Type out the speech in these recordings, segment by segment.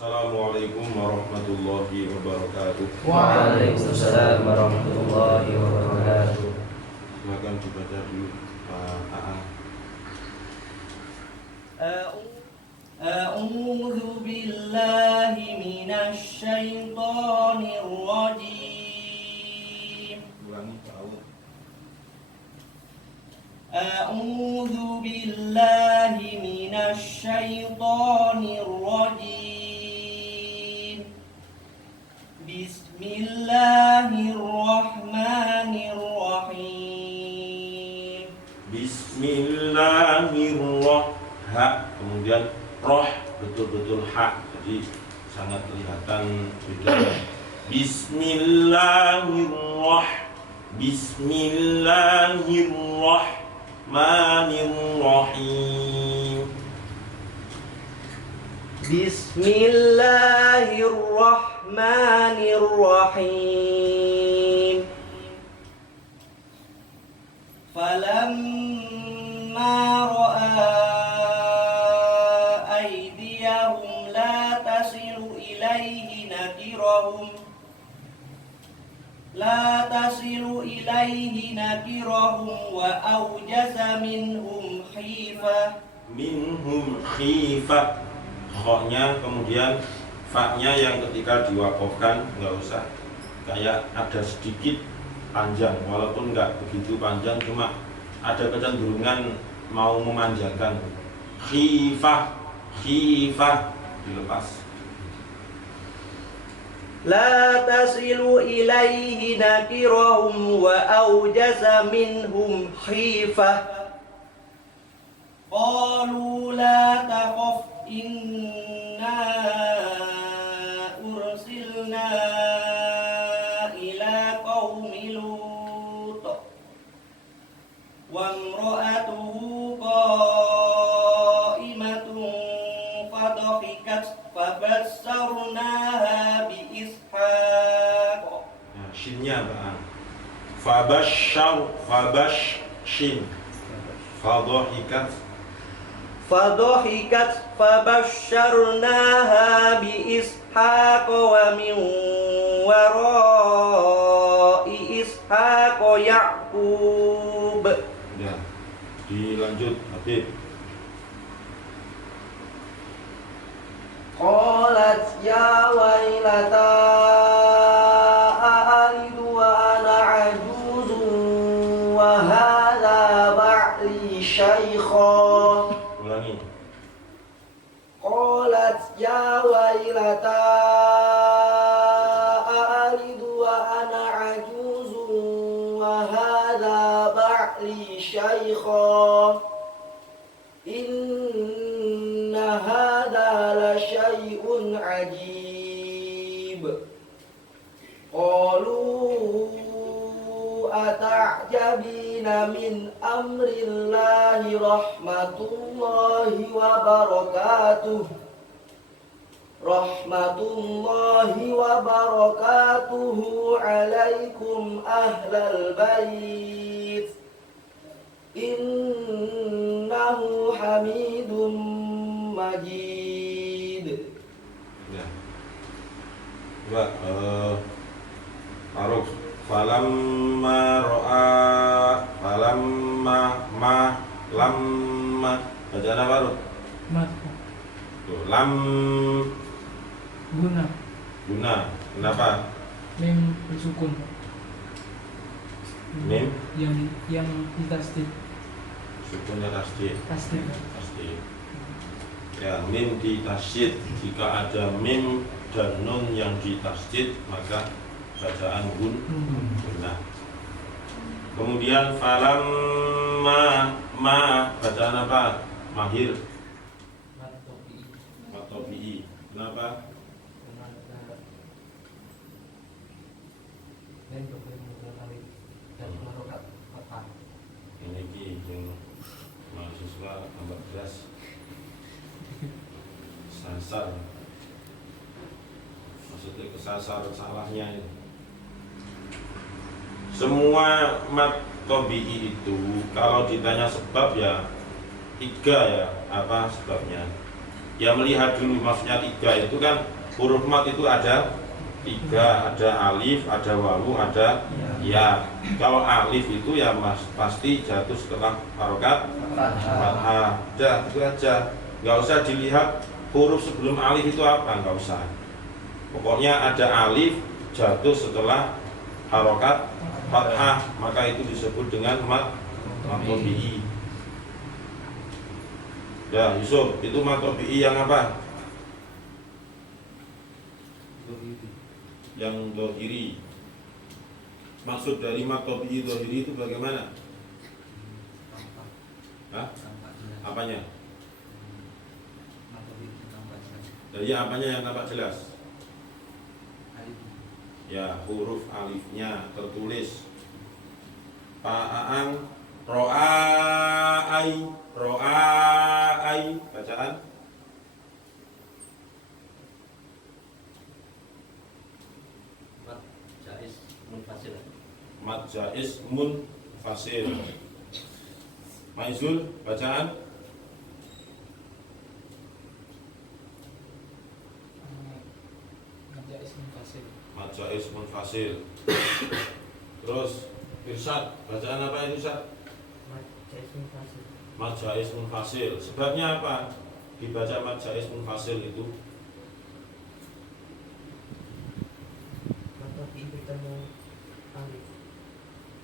Assalamualaikum warahmatullahi wabarakatuh. Waalaikumsalam warahmatullahi wabarakatuh. Silakan dibaca dulu Pak Aan. A'udzu billahi minasy syaithanir rajim. Ulangi Pak Aan. A'udzu billahi minasy syaithanir rajim. Bismillahirrahmanirrahim. Bismillahirrahmanirrahim. Kemudian roh betul-betul hak, jadi sangat kelihatan bedanya. Bismillahirrahmanirrahim. Bismillahirrahmanirrahim. Falamma ra'a aydiyahum la tasilu ilaihi nakirahum wa awjaza minhum khifah. Khoknya kemudian fa-nya yang ketika diwakofkan nggak usah kayak ada sedikit panjang, walaupun nggak begitu panjang, cuma ada kecenderungan mau memanjangkan. Khifah dilepas. La tasilu ilaihi nakirahum wa awjaza minhum khifah. Qalu la takhaf inna ursilna ila qaumi Lut wa imra'atuhu qa'imatun fadhahikat fabassarnaha bi Ishaq. Nah, shinnya Pak. Fabashin Fadhahikat fabasyarnaha bi Ishaq wa min wara'i Ishaq Ya'qub. Ya, dilanjut Habib. Qalat ya wailata a'alidu wa ana ajuzun wa hadha ba'li shaykha. Ulangi. Qalat ya wailata a'alidu wa ana ajuzun wa hadha ba'li shaykha. Inna hadha la syai'un ajib. Qalu ata'jabina min amrillahi rahmatullahi wa barakatuhu alaikum ahlal bait. Innahu hamidum majid. Ya. Coba Faruk. Falamma bacaan apa Faruk? Tuh, lam Guna kenapa? mim bersukun Mim yang ditasdid sukunnya tasdid. Ya, mim ditasdid. Jika ada mim dan nun yang ditasdid, maka bacaan gunnah. Kemudian falamma bacaan apa? Mahir matobi'i. Kenapa? Ini yang mahasiswa tambah beras sasar, maksudnya kesasar salahnya ini. Semua mat tabi'i itu kalau ditanya sebab ya tiga ya, apa sebabnya? Ya melihat dulu, maksudnya 3 itu kan huruf mat itu ada 3, ada alif, ada wawu, ada ya. Kalau alif itu ya pasti jatuh setelah harokat fathah. Udah, itu aja. Nggak usah dilihat huruf sebelum alif itu apa, nggak usah. Pokoknya ada alif jatuh setelah harokat fathah, maka itu disebut dengan mat tabi'i. Ya, Yusuf, itu mat tabi'i yang apa? Yang dohiri. Maksud dari mat tabi'i dohiri itu bagaimana? Hah? Apanya? Dari apanya yang tampak jelas? Ya, huruf alifnya tertulis. Pa'ang ro'ai, bacaan mat jaiz munfasil. Maizul, bacaan mat jaiz munfasil. Terus Irsyad, bacaan apa itu Irsyad? Mat jaiz munfasil. Sebabnya apa dibaca mat jaiz munfasil itu?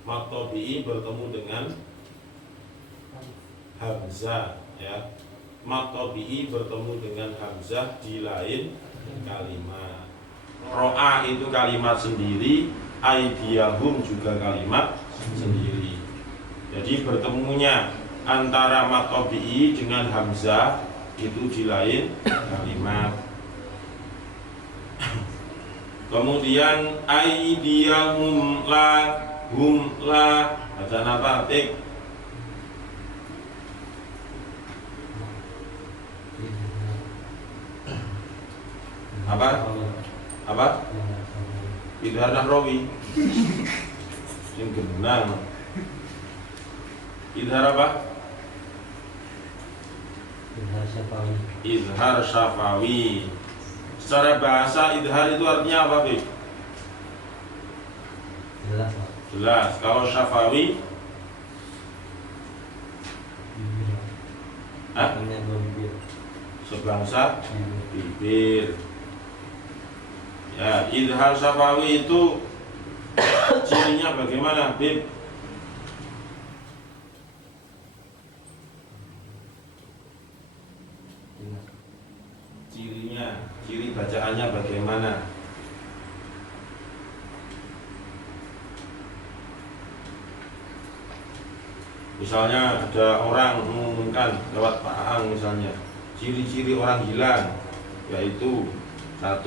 Mat tabi'i bertemu dengan hamzah, ya. Mat tabi'i bertemu dengan hamzah di lain kalimat. Ro'a itu kalimat sendiri, aidiyahum juga kalimat sendiri. Jadi bertemunya antara mat tabi'i dengan hamzah itu di lain kalimat. Kemudian aidiyahum la hum la, bacaan apa? Tik. Apa? Idhar nahrawi. Yang genang. Idhar apa? Idhar syafawi. Secara bahasa idhar itu artinya apa, Bib? Jelas. Kalau syafawi, sebangsa bibir. Ya, idhar syafawi itu cirinya bagaimana, Bib? Ciri bacaannya bagaimana? Misalnya ada orang mengumumkan lewat Pak Aang misalnya, ciri-ciri orang hilang yaitu 1,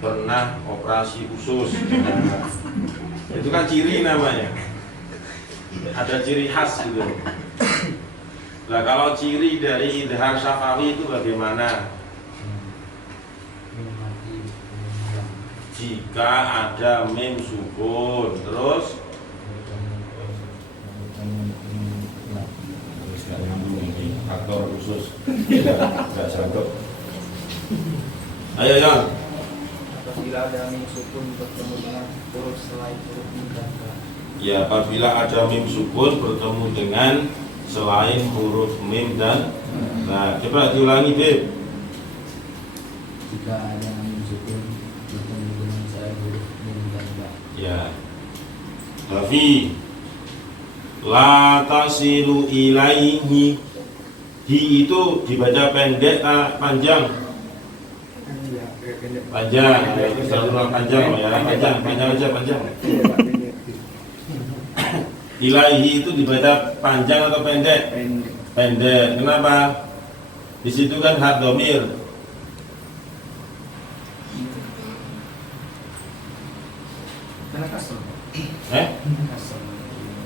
pernah operasi usus. Nah, itu kan ciri namanya. Ada ciri khas gitu. Nah, kalau ciri dari idhar syafawi itu bagaimana? Jika ada mim sukun, terus faktor khusus tidak sanggup. Ayo Yon. Apabila ada mim sukun bertemu dengan huruf selain huruf mim dan ba. Ya, apabila ada mim sukun bertemu dengan selain huruf mim dan ba. Coba diulangi, Beb. Jika ada mim sukun bertemu dengan selain huruf mim dan ba. Ya. Hafi la tasilu ilaihi. Hi itu dibaca pendek panjang? Panjang. Itu satu panjang ya, panjang aja. Ilaihi itu dibaca panjang atau pendek? Pendek. Kenapa? Di situ kan hak domir. Karena kasro.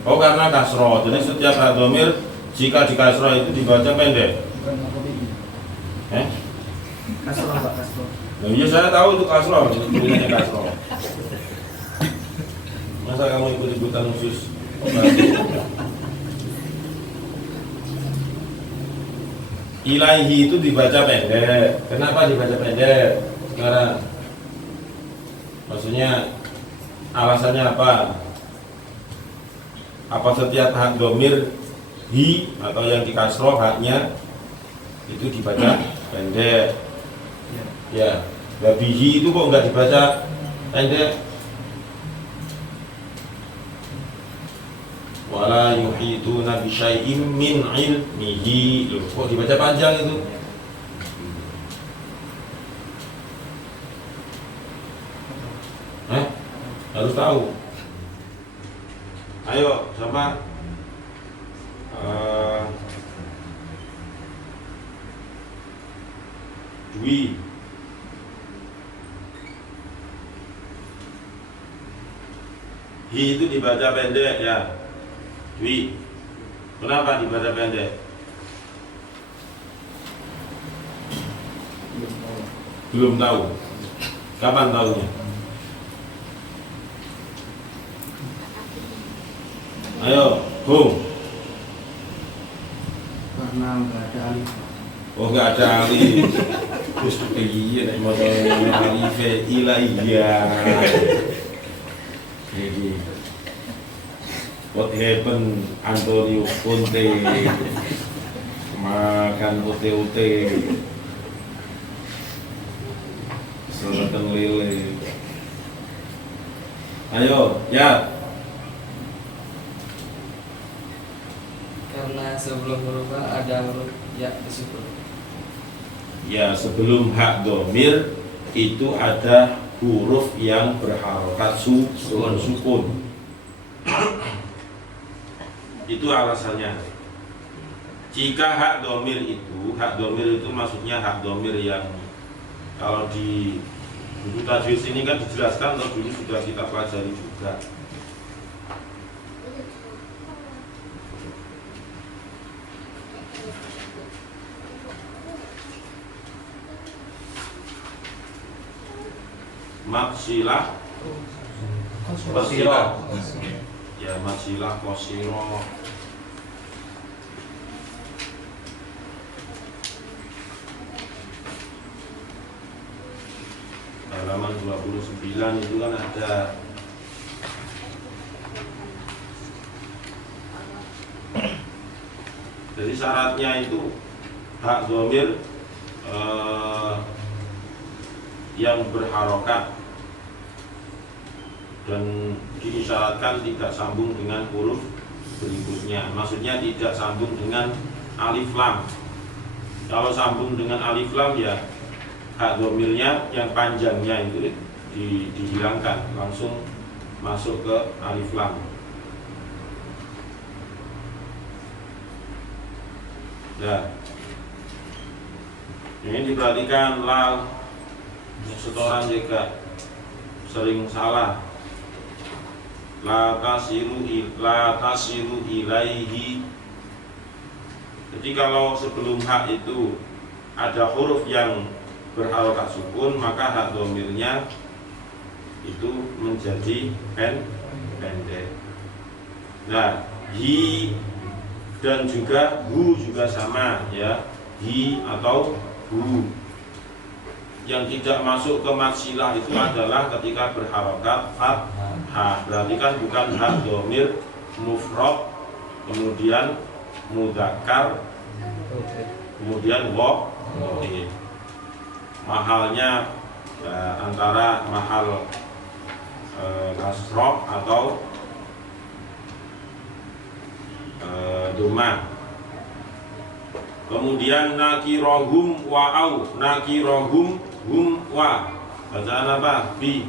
Oh, karena kasro. Jadi setiap hak domir jika di kasro itu dibaca pendek. Kasro Pak, kasro. Nah, iya saya tahu itu kasro, punyanya kasro. Masa kamu ikut-ikutan khusus? Ilaihi itu dibaca pendek. Kenapa dibaca pendek? Sekarang maksudnya alasannya apa? Apa setiap hak domir hi atau yang dikasroh haknya itu dibaca pendek? Ya, babihi itu kok nggak dibaca pendek? Wala yuhituna bi syai'in min ilmihi. Loh, kok dibaca panjang itu? Harus tahu. Ayo, siapa? Dwi. Hi itu dibaca pendek ya. Dwi, kenapa dibaca pendek? Belum tahu. Kapan tahunya? Ayo, Bung. Karena nggak ada alif. Oh, nggak ada alif. Terus iya, mau alif iya. Jadi. What happened Antonio Conte makan ute-ute selatan lele. Ayo ya. Karena sebelum huruf A ada huruf ya disebut. Ya, sebelum hak domir itu ada huruf yang berharokat sukun. Itu alasannya. Jika hak domir itu maksudnya hak domir yang kalau di buku tajwid ini kan dijelaskan, atau dulu sudah kita pelajari juga. Maksilah, ya maksilah kosiro. Halaman 29 itu kan ada jadi syaratnya itu hak dhamir yang berharokat dan diisyaratkan tidak sambung dengan huruf berikutnya. Maksudnya tidak sambung dengan alif lam. Kalau sambung dengan alif lam ya hak dhamirnya yang panjangnya itu dihilangkan, langsung masuk ke alif lam. Ya. Ini diperhatikan lal. Setoran juga sering salah. La tasiru ilaihi. Jadi kalau sebelum hak itu ada huruf yang berharokat sukun, maka hak dhamirnya itu menjadi pendek. Nah, hi dan juga hu juga sama ya. Hi atau hu. Yang tidak masuk ke maksilah itu adalah ketika berharokat fathah. Berarti kan bukan hak dhamir mufrad, kemudian mudzakkar, kemudian wa. Mahalnya antara mahal kasroh atau doma. Kemudian nakirohum wa'au, nakirohum hum wa. Bacaan apa? Bi.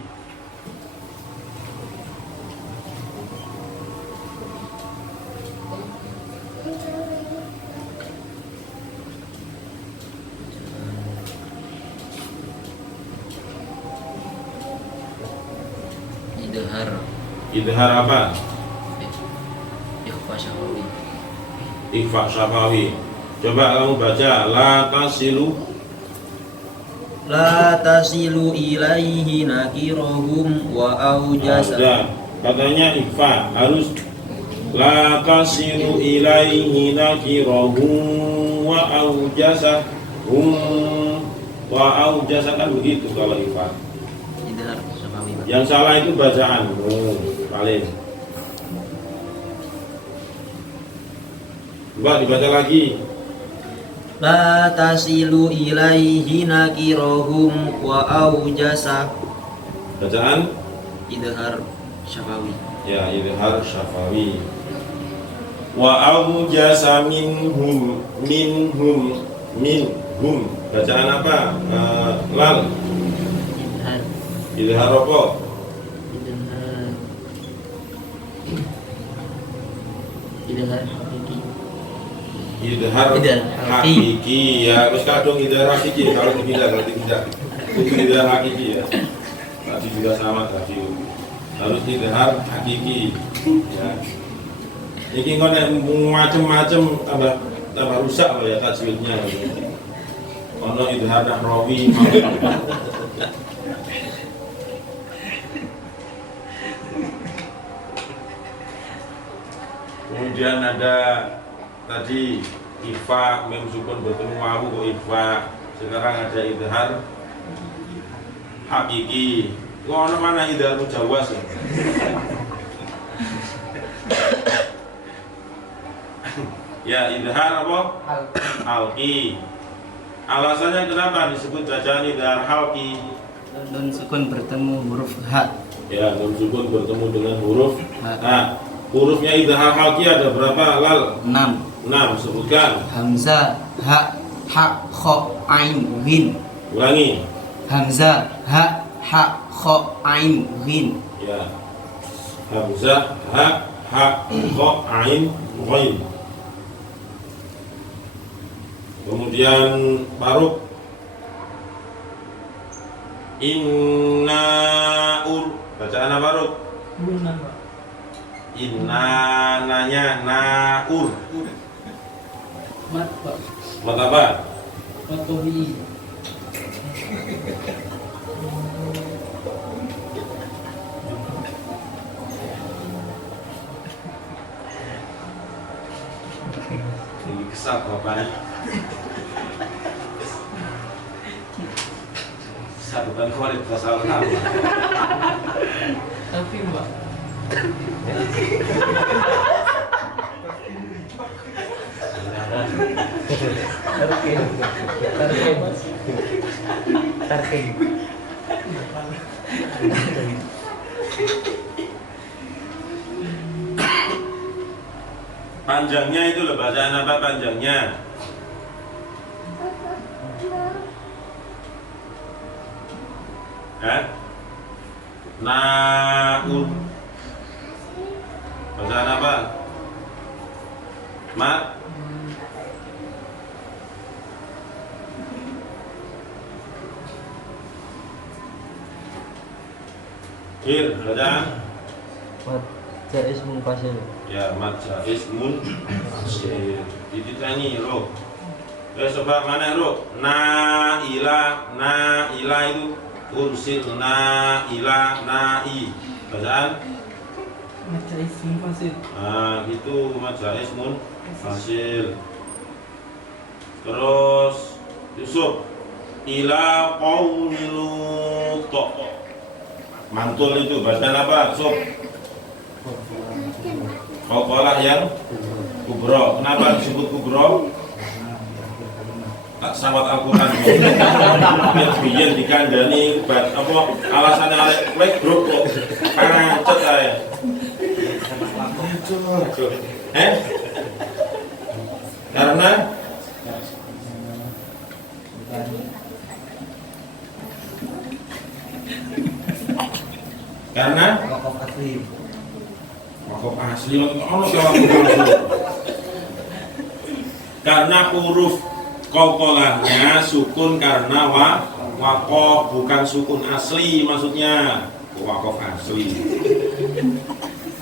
Idhar apa? Ikhfa syafawi. Ikhfa syafawi. Coba kamu baca la tasilu ilaihi nakirahum wa aujasa. Katanya ikhfa harus la tasilu ilaihi nakirahum wa aujasa wa aujasa kan begitu kalau ifat. Idhar syafawi. Yang salah itu bacaan. Paling. Coba dibaca lagi. La tasilu ilaihi nakirohum wa aujasa. Bacaan Idhar syafawi. ya idhar syafawi. Wa aujasa minhum. Bacaan apa? Lal. Idhar. Idhar apa? Idhar hakiki. Idhar Idhar hakiki ya. Terus kadung idhar hakiki kalau tidak itu idhar hakiki ya. Tadi juga sama tadi. Harus idhar hakiki ya. Ini kok macem-macem tambah rusak loh ya tajwidnya. Ono idhar nahrawi. Kemudian ada tadi ifa mim sukun bertemu wawu kok ifa. Sekarang ada idhar hakiki. Kok ono mana idhar mujawas ya? Ya idhar apa? Halqi. Alasannya kenapa disebut bacaan idhar halqi? Nun sukun bertemu huruf ha. Ya, nun sukun bertemu dengan huruf ha. Hurufnya idhar halqi ada berapa? Lal? 6, sebutkan. Hamzah, ha, kha, ain, ghin. Ulangi. Hamzah, ha, kha, ain, ghin. Ya. Hamzah, ha, kha, ain, ghin. Kemudian paruk. Bacaan apa paruk? Inna nanya naur. Mat Pak. Mat apa? Matobi. Ini kesal bapaknya. Sabutan kualitas apa? Tapi Mbak. Panjangnya itu loh, bacaan apa panjangnya? Naur. Bacaan apa? Mat. Bacaan? Mat jais munfasil. Ya, mat jais munfasil. Dititani ro. Coba mana ro? Na ila itu ursil na ila nai. Bacaan? Macai simfasil. Nah, gitu mat jais munfasil. Terus Yusuf ila qaumil lut. Mantul itu bacaan apa? Yusuf. Qalqalah yang kubro. Kenapa disebut kubro? Tak sawat Al-Quran. Biar dikandani apa alasannya alek bro kok pancet ae. Karena wakaf asli ono karena huruf qalqalahnya sukun karena waqaf bukan sukun asli maksudnya. Waqaf asli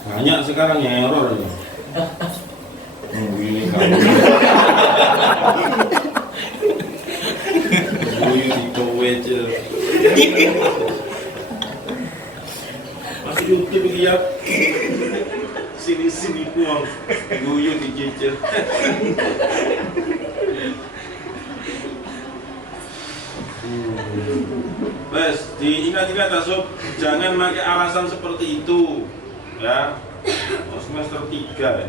banyak sekarang yang error ini. Ini kamu masih YouTube lihat sini kuang guyu dicicil. Wes, diingat-ingat Asub, jangan pakai alasan seperti itu. Ya. Semester 3 ya.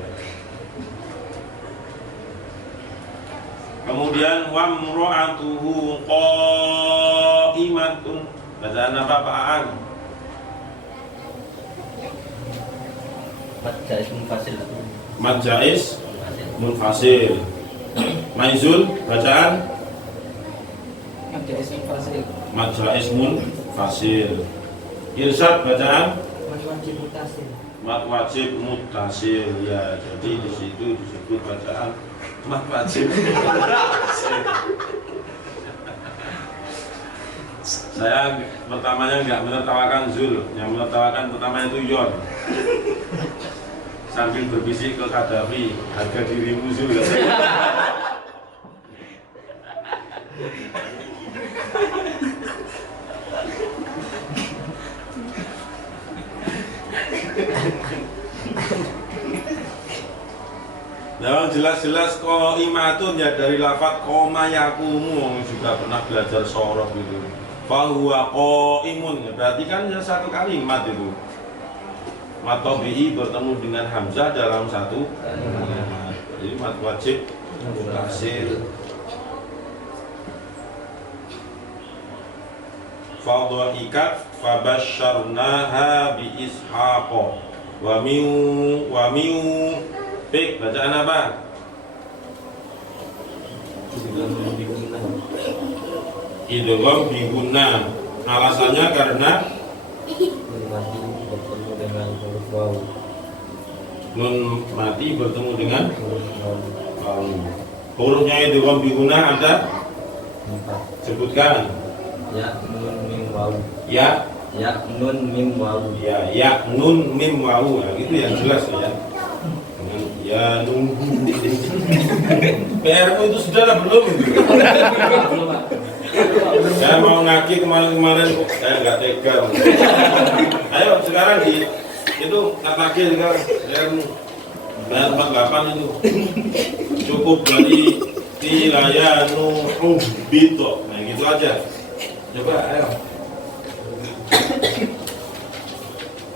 Kemudian wamra'atuhu qa'imatun. Bacaan apa Pak Aan? Mad jaiz munfasil. Mad jaiz munfasil. Maizul bacaan Mad jaiz munfasil. mad jaiz munfasil. Irsyad bacaan Mad wajib mutasil. mad wajib mutasil. Ya, jadi di situ disebut bacaan mad wajib mutasil. Saya pertamanya nggak menertawakan Zul, yang menertawakan pertama itu Yon. Sambil berbisik ke Kadafi, harga dirimu Zul. Nah, jelas-jelas imatun ya dari lafaz qoma yaqumu, juga pernah belajar sorof gitu. Fahuwa qaimun, berarti kan ya satu kalimat itu. Mad tabi'i bertemu dengan hamzah dalam satu kalimat. Jadi mad wajib mutasil. Fadhahikat fabasyarnaha bi ishaq wa min Pik, bacaan apa? Idgham biguna. Alasannya karena bertemu dengan huruf waw. nun mati bertemu dengan waw. Hurufnya idgham biguna ada? 4. Sebutkan. Ya nun mim waw. Ya, Nun mim waw. ya nun mim waw. Nah, gitu yang jelas ya. Ya nunggu. PR-mu itu sudah lah belum? Saya mau ngaji kemarin kok saya nggak tega. Ayo sekarang itu kata sekarang bayar 48 itu cukup dari tilayanu bito. Nah gitu aja. Coba ayo.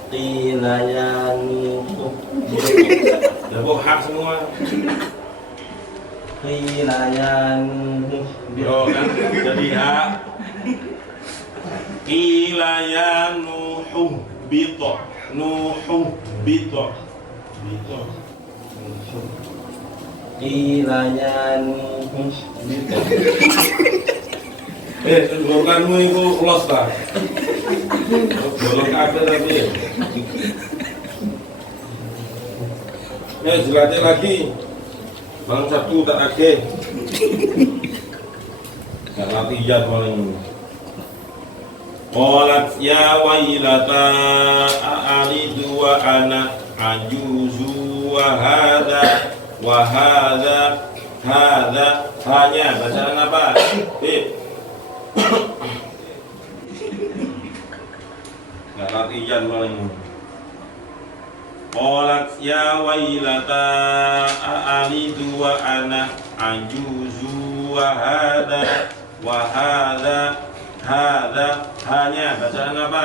Tilayanu Dabok hak semua. Tilayanu Yo kan jadi hak. Qila nuhu bito. Nuhu bito. Bito. Tilayanu Bukanmu itu los tak? Bolong kabel tapi. Jelasnya lagi. Malam Sabtu tak akeh. Gak latihan paling. Qalat ya wailata a'alidu wa ana ajuzu wa hadha hanya bacaan apa? Gak latihan paling. Qalat ya wailata a'alidu wa ana ajuzu wa hadha hanya bacaan apa?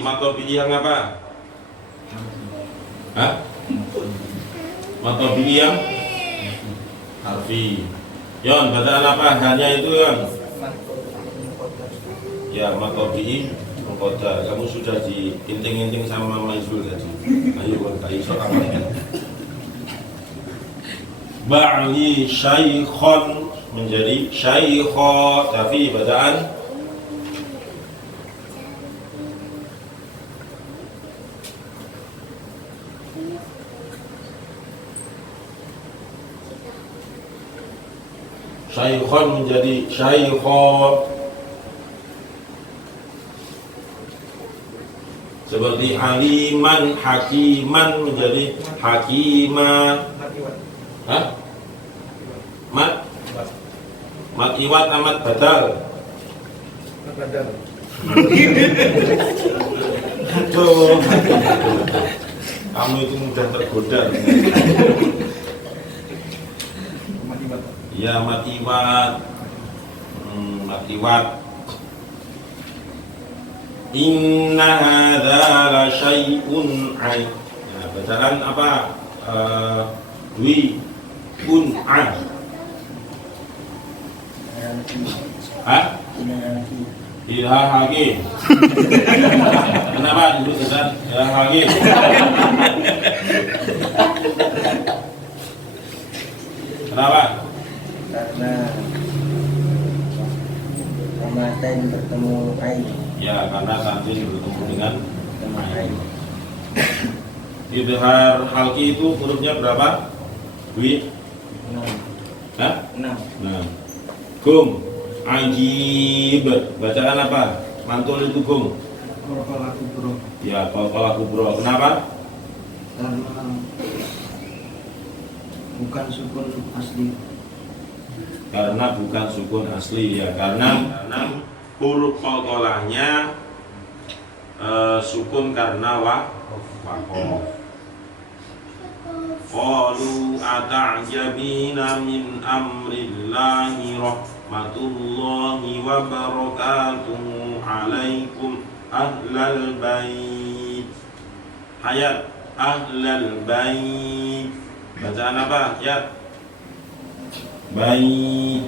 Matobi'i yang apa? Hah? Matobi'i yang harfi. Yon, bacaan apa? Hanya itu Yon. Ya, matobi'i mengkodar. Kamu sudah diinting-inting sama Maizul tadi. Ayo, tak iso apa ya? Ba'li syaikhon menjadi syaikho. Tapi bacaan syaikhon menjadi syaikho. Seperti aliman, hakiman menjadi hakima. Hah? Mat iwat amat badal. bodoh. Kamu itu mudah tergoda. Ya matiwat. Matiwat. Inna hadza la syai'un 'aid. Nah, bacaan apa? Wi un a. Hah? Ilha Hakim. Kenapa disebut dengan Ilha Hakim? Kenapa? Karena Tamatain bertemu Ain. Ya, karena tanzil bertemu dengan Ain. Idhar halki itu hurufnya berapa? Wi? 6. Hah? 6. Nah, gum, ajib, bacaan apa? Mantul itu gum. Qalqalah kubro. Ya, qalqalah kubro. Kenapa? Karena bukan sukun asli. Karena bukan sukun asli ya. Karena huruf qalqalahnya sukun karena waqaf. Qalu ata'jabina min amrillahi rahmatullahi wa barakatuhu alaikum ahlal bait. Ayat ahlal bait. Bacaan apa? Ya. Bait.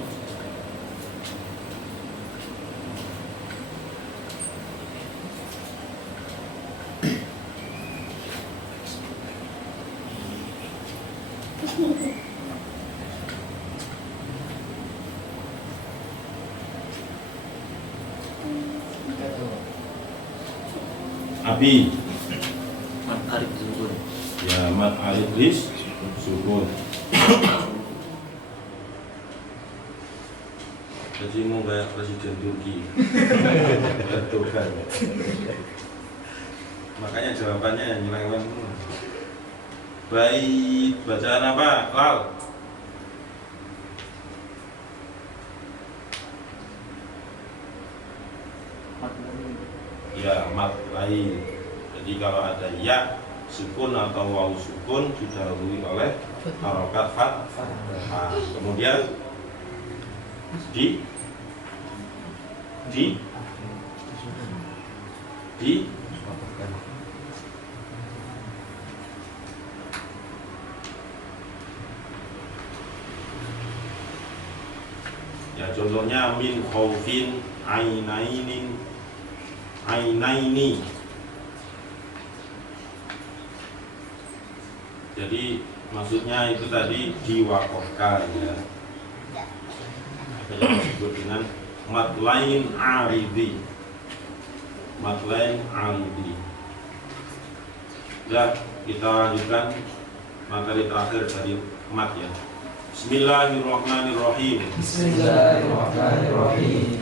Abi. Mat Arif Zuhur. Ya, mat alif lis sukun. Jadi mau kayak presiden Turki. Betul kan. Makanya jawabannya yang nyeleweng. Baik, bacaan apa? Lal. Ya, mat lain. Jadi kalau ada ya sukun atau waw sukun didahului oleh harokat fathah. Kemudian di ya, contohnya min khaufin ainaini. Jadi maksudnya itu tadi diwakafkan ya. Yang disebut dengan matlain aridi. Matlain aridi. Ya, kita lanjutkan materi terakhir dari mat ya. Bismillahirrahmanirrahim. Bismillahirrahmanirrahim.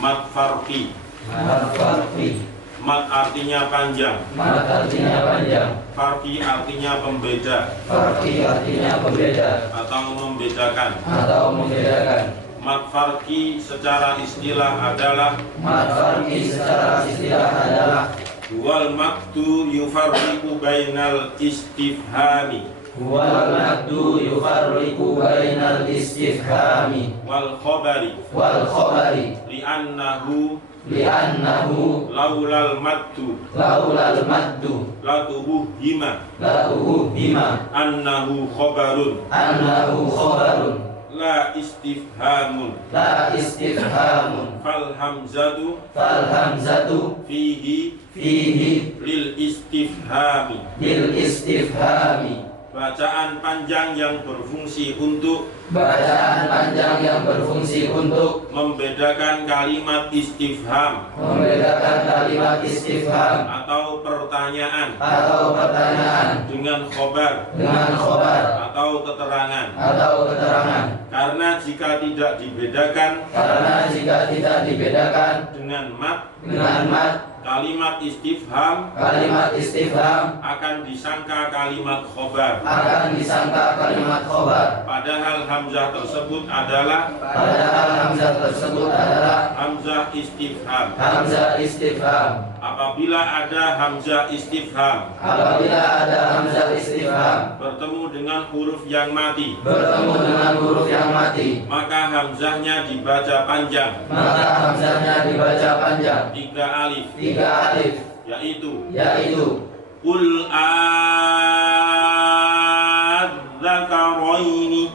Mat farqi. Mat farqi. Mat artinya panjang. Mat artinya panjang. Farqi artinya pembeda Farqi artinya pembeda atau membedakan. atau membedakan. Mat farqi secara istilah adalah Mat farqi secara istilah adalah wal maktu yufarriqu bainal istifhami wal maddu yufarriqu bainal istifhami wal khabari wal khabari li'annahu laulal maddu laulal maddu latubuhima bima annahu khabarun annahu khabarun la istifhamun la istifhamun fal hamzatu fal hamzatu fihi fihi lil istifhami. lil istifhami. Bacaan panjang yang berfungsi untuk Bacaan panjang yang berfungsi untuk membedakan kalimat istifham membedakan kalimat istifham atau pertanyaan dengan khobar dengan khobar atau keterangan. Karena jika tidak dibedakan dengan mat, kalimat istifham akan disangka kalimat khobar. Padahal hamzah tersebut adalah hamzah istifham. Hamzah istifham. Apabila ada hamzah istifham bertemu dengan huruf yang mati, maka hamzahnya dibaca panjang. 3 alif, yaitu Qul adzakaraini.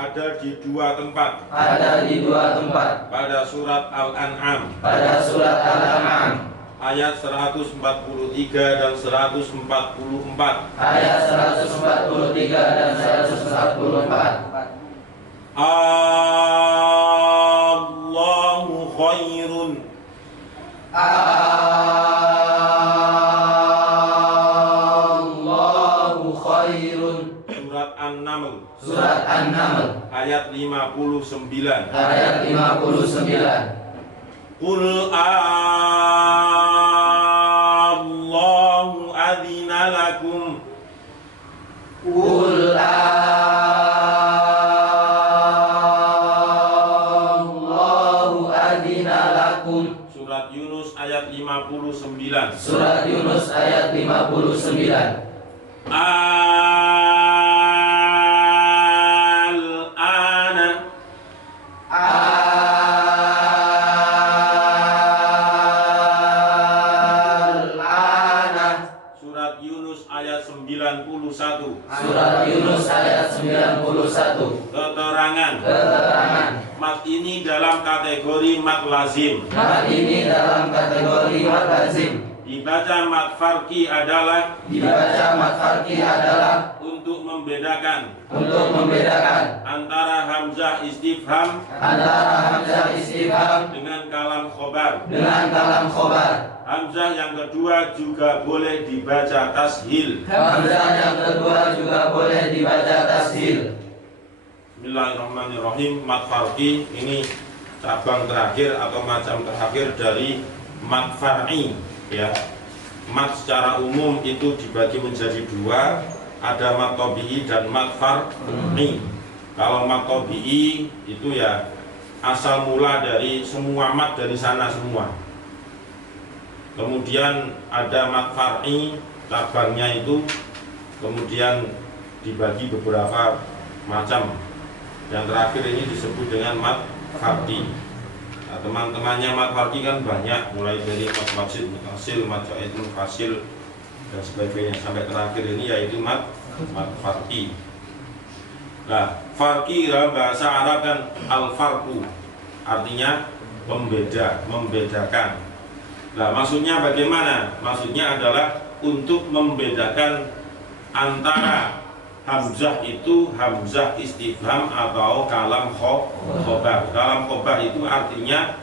Ada di dua tempat. Pada surat Al-An'am. Ayat 143 dan 144. Allahu khairun. Surat An-Naml. Ayat 59. Qul Allahu adzina lakum. Surat Yunus ayat 59. Surat Yunus ayat 91. Keterangan. Mat ini dalam kategori mat lazim. Dibaca mat farqi adalah untuk membedakan antara hamzah istifham dengan kalam khobar. Hamzah yang kedua juga boleh dibaca tashil. Bismillahirrahmanirrahim. Mat farqi ini cabang terakhir atau macam terakhir dari mat far'i, ya. Mat secara umum itu dibagi menjadi dua, ada mat tabi'i dan mat far'i. Kalau mat tabi'i itu ya asal mula dari semua mat dari sana semua. Kemudian ada mat far'i, cabangnya itu kemudian dibagi beberapa macam. Yang terakhir ini disebut dengan mat farqi. Nah, teman-temannya mat farqi kan banyak, mulai dari mat wasid, mutasil, mat zaid, mufasil dan sebagainya sampai terakhir ini yaitu mat farqi. Nah, farqi dalam bahasa Arab kan al-farqu, artinya pembeda, membedakan. Nah, maksudnya bagaimana? Maksudnya adalah untuk membedakan antara hamzah itu hamzah istifham atau kalam khobar. Kalam khobar itu artinya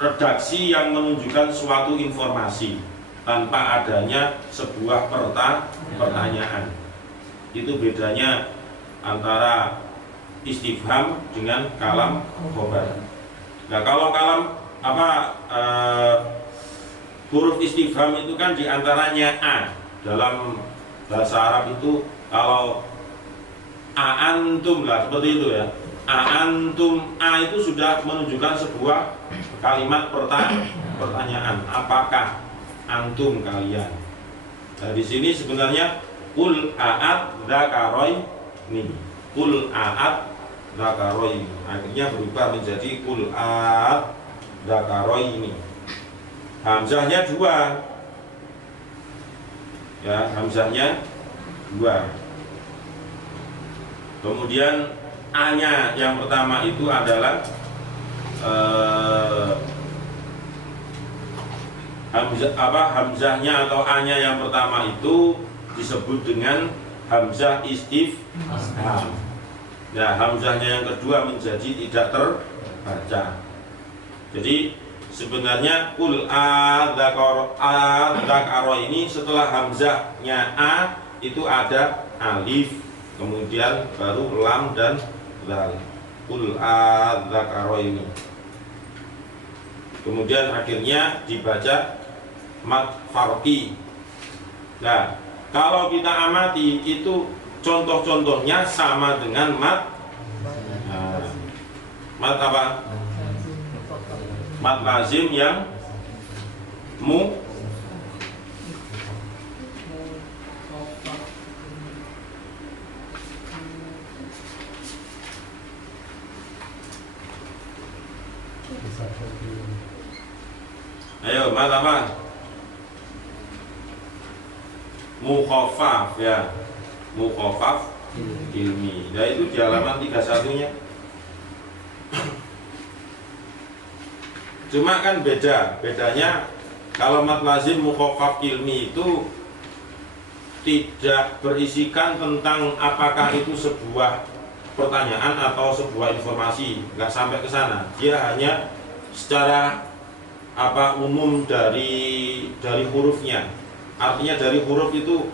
redaksi yang menunjukkan suatu informasi tanpa adanya sebuah pertanyaan. Itu bedanya antara istifham dengan kalam khobar. Nah, kalau kalam huruf istifham itu kan diantaranya a. Dalam bahasa Arab itu kalau a'antum lah seperti itu ya. A'antum, a itu sudah menunjukkan sebuah kalimat pertanyaan. Apakah antum kalian? Nah, di sini sebenarnya qul a'adzakaroini. Qul a'adzakaroini. Akhirnya berubah menjadi qul a'adzakaroini. Hamzahnya dua, ya, hamzahnya dua. Kemudian a-nya yang pertama itu adalah hamzahnya atau a-nya yang pertama itu disebut dengan hamzah istifham. Nah, hamzahnya yang kedua menjadi tidak terbaca. Jadi sebenarnya qul adzakara ini setelah hamzahnya a itu ada alif, kemudian baru lam dan zal. Qul adzakara ini. Kemudian akhirnya dibaca mad farqi. Nah, kalau kita amati itu contoh-contohnya sama dengan mad. Nah, mad apa? Mad lazim yang ayo, mad apa? Mukhaffaf ya. Mukhaffaf ilmi. Nah, itu di halaman 31-nya. Cuma kan bedanya kalau mad lazim mukhaffaf ilmi itu tidak berisikan tentang apakah itu sebuah pertanyaan atau sebuah informasi, nggak sampai ke sana. Dia hanya secara umum dari hurufnya. Artinya dari huruf itu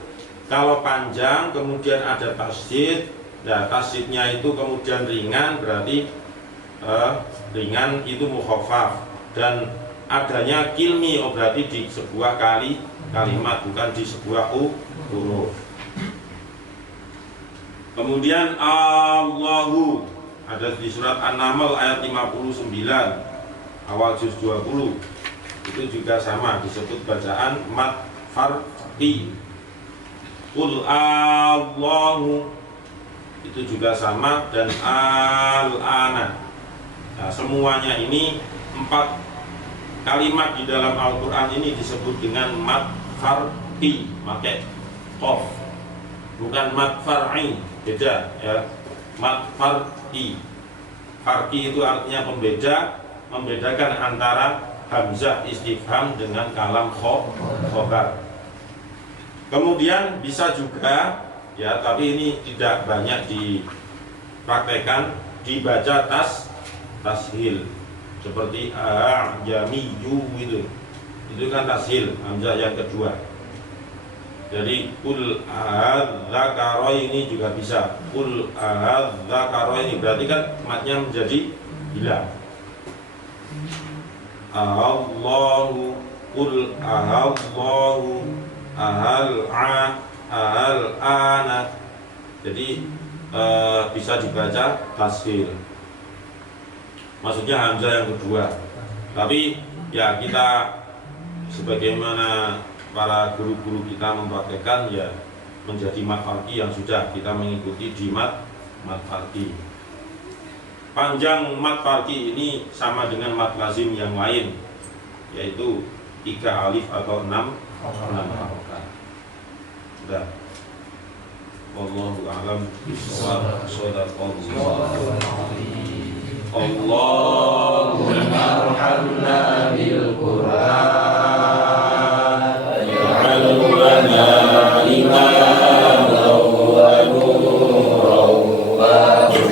kalau panjang kemudian ada tasydid. Nah, tasydidnya itu kemudian ringan, berarti ringan itu mukhaffaf. Dan adanya kilmi berarti di sebuah kalimat, bukan di sebuah huruf. Kemudian Allahu ada di surat An-Naml ayat 59 awal juz 20. Itu juga sama disebut bacaan mad farqi. Qul Allahu itu juga sama, dan al-ana. Nah, semuanya ini 4 kalimat di dalam Al-Quran ini disebut dengan mad farqi, pakai qaf, bukan mad far'i, beda ya. Mad farqi, farqi itu artinya membedakan antara hamzah istifham dengan kalam khobar. Kemudian bisa juga ya, tapi ini tidak banyak dipraktekkan, dibaca tashil seperti a'jamiyyu itu kan tashil hamzah yang kedua. Jadi kul adzakara ini juga bisa, kul adzakara ini berarti kan matnya menjadi hilang. Allahu kul Allahu al-ana. Jadi bisa dibaca tashil, maksudnya hamzah yang kedua. Tapi ya kita sebagaimana para guru-guru kita mempraktekkan ya menjadi mad farqi yang sudah kita mengikuti di mad farqi. Panjang mad farqi ini sama dengan mad lazim yang lain, yaitu 3 alif atau 6 harokat. Sudah. Wallahu a'lam bishawab. Allahumma arhamna bil Qur'an waj'alna imaman wa nuran wa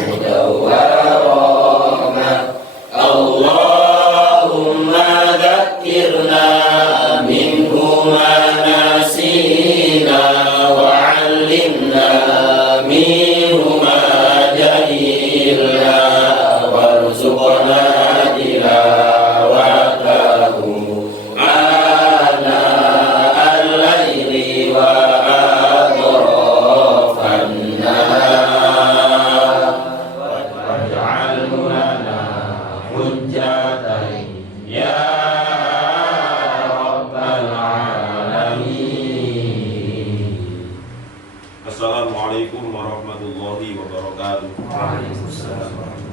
hudan wa rahmah. Allahumma dzakkirna minhu ma nasina wa 'allimna minhu ma jahilna warzuqna tilawatahu ana al-laili wa atrafan nahar waj'alhu lana hujjatan ya rabbal alamin. Assalamualaikum warahmatullahi wabarakatuh. Waalaikumsalam.